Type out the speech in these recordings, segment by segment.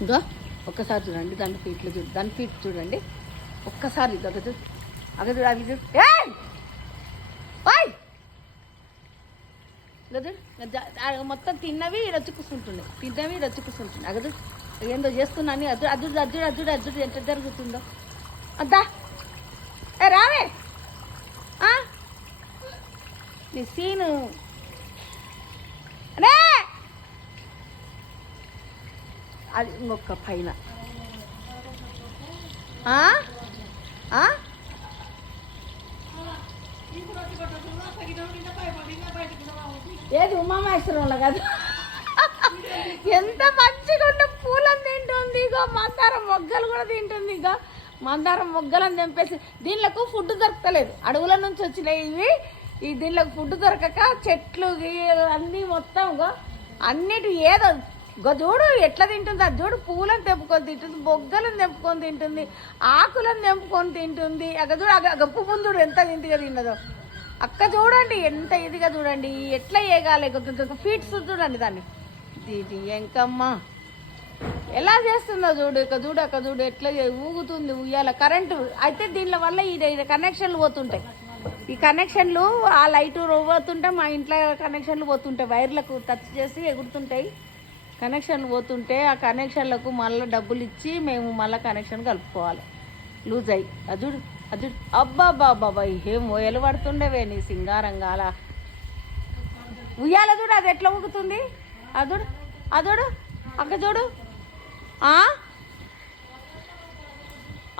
ఇంకా ఒక్కసారి చూడండి దాని ఫీట్లు దాని ఫీట్ చూడండి ఒక్కసారి అగ చూడు అగ చూడు అవి చూడు మొత్తం తిన్నవి రచ్చి కూర్చుంటుండే అగదు ఏందో చేస్తున్నాను అద్దుడు ఎంత జరుగుతుందో అద్దా రావే నీ సీను అనే అది ఇంకొక పైన ఏది ఉమామహేశ్వరంలో కాదు ఎంత మంచిగా ఉంటే పూలను తింటుంది ఇగో మందారం మొగ్గలు కూడా తింటుంది ఇగో మందారం మొగ్గలను తెంపేసి దీనిలకు ఫుడ్ దొరకలేదు అడవుల నుంచి వచ్చినాయి ఇవి ఈ దీనిలోకి ఫుడ్ దొరకక చెట్లు అన్నీ మొత్తం అన్నిటి ఏదో చూడు ఎట్లా తింటుంది అది చూడు పూలను తెంపుకొని తింటుంది మొగ్గలను తెంపుకొని తింటుంది ఆకులను తెంపుకొని తింటుంది అక్క చూడు గప్పు ముందుడు ఎంత ఇంటిగా తిన్నదో అక్క చూడండి ఎంత ఇదిగా చూడండి ఎట్లా ఏగాలి ఫీట్స్ చూడండి దాన్ని ఇది ఎంకమ్మ ఎలా చేస్తుందో చూడు అక్క చూడు ఎట్లా ఊగుతుంది ఉయ్యాల కరెంటు అయితే దీనిల వల్ల ఈ కనెక్షన్లు పోతుంటాయి ఈ కనెక్షన్లు ఆ లైటు పోతుంటే మా ఇంట్లో కనెక్షన్లు పోతుంటాయి వైర్లకు టచ్ చేసి ఎగురుతుంటాయి కనెక్షన్లు పోతుంటే ఆ కనెక్షన్లకు మళ్ళీ డబ్బులు ఇచ్చి మేము మళ్ళీ కనెక్షన్ కలుపుకోవాలి లూజ్ అయ్యి అజుడు అబ్బాబాబాబా ఏం మొయలు పడుతుండేవే నీ సింగారంగా అలా ఉయ్యాల చూడు అది ఎట్లా ఊగుతుంది అదోడు అక్క చూడు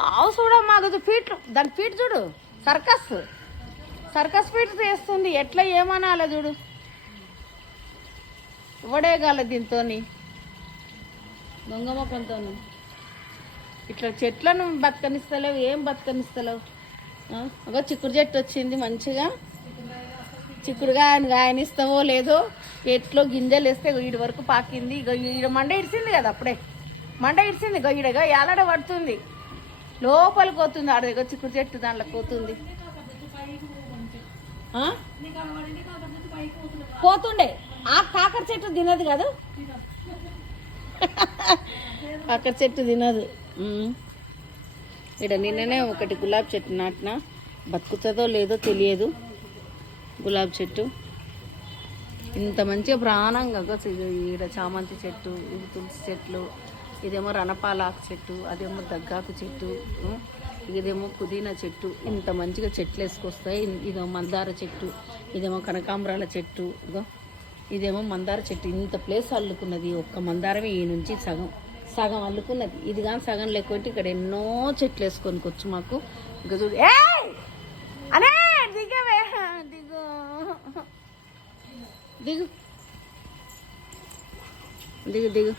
ఆవు చూడమ్మా అది ఫీట్లు దాని ఫీట్ చూడు సర్కస్ ఫీట్ చేస్తుంది ఎట్లా ఏమనాలి చూడు ఇవ్వడేగాల దీంతో దొంగ మొక్కలతో ఇట్లా చెట్లను బతకనిస్తలేవు ఏం బతకనిస్తలేవు ఒక చిక్కుడు చెట్టు వచ్చింది మంచిగా చిక్కుడుగా గాయనిస్తావో లేదో ఎట్లో గింజలు వేస్తే ఈడి వరకు పాకింది ఇక ఈడ మండ ఇడిసింది కదా అప్పుడే మండ ఇడిసింది ఇక ఈడగా ఏలాడ పడుతుంది లోపలికి పోతుంది ఆడ దగ్గర చిక్కుడు చెట్టు దాంట్లో పోతుంది పోతుండే ఆ కాకర చెట్టు తినదు కదా కాకర చెట్టు తినదు ఇక్కడ నిన్ననే ఒకటి గులాబీ చెట్టు నాటిన బతుకుతుందో లేదో తెలియదు గులాబీ చెట్టు ఇంత మంచిగా ప్రాణంగా ఈడ చామంతి చెట్టు ఇది తులసి చెట్లు ఇదేమో రణపాలాకు చెట్టు అదేమో దగ్గాకు చెట్టు ఇదేమో పుదీనా చెట్టు ఇంత మంచిగా చెట్లు వేసుకొస్తాయి ఇదేమో మందార చెట్టు ఇదేమో కనకాంబరాల చెట్టు ఇదేమో మందార చెట్టు ఇంత ప్లేస్ అల్లుకున్నది ఒక్క మందారమే ఈ నుంచి సగం అల్లుకున్నది ఇది కానీ సగం లేకుంటే ఇక్కడ ఎన్నో చెట్లు వేసుకొనికొచ్చు మాకు ఇంకా చూడు అనే దిగవే దిగు దిగు దిగు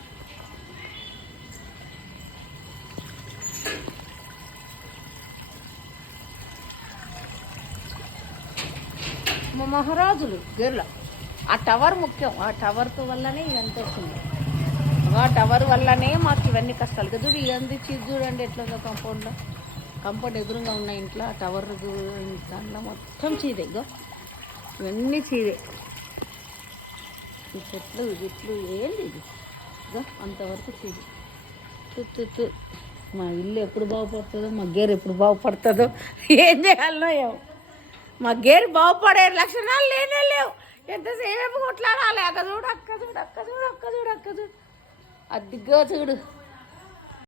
మా మహారాజులు గేర్ల ఆ టవర్ ముఖ్యం ఆ టవర్తో వల్లనే ఇదంతా వచ్చింది ఆ టవర్ వల్లనే మాకు ఇవన్నీ కష్టాలు కదా చూడు ఇవన్నీ చీజ్ చూడండి ఎట్లుందో కాంపౌండ్ ఎదురుగా ఉన్న ఇంట్లో ఆ టవర్ దాంట్లో మొత్తం చీదే ఇవన్నీ చీదే ఈ చెట్లు గిట్లు ఏంది ఇది అంతవరకు చీది మా ఇల్లు ఎప్పుడు బాగుపడుతుందో మా గేరు ఎప్పుడు బాగుపడుతుందో ఏం చేయాలనో ఏమో మా గేరు బాగుపడే లక్షణాలు లేనే లేవు ఎంతసేపు కొట్లాడాలి అక్క చూడు అదిగో చూడు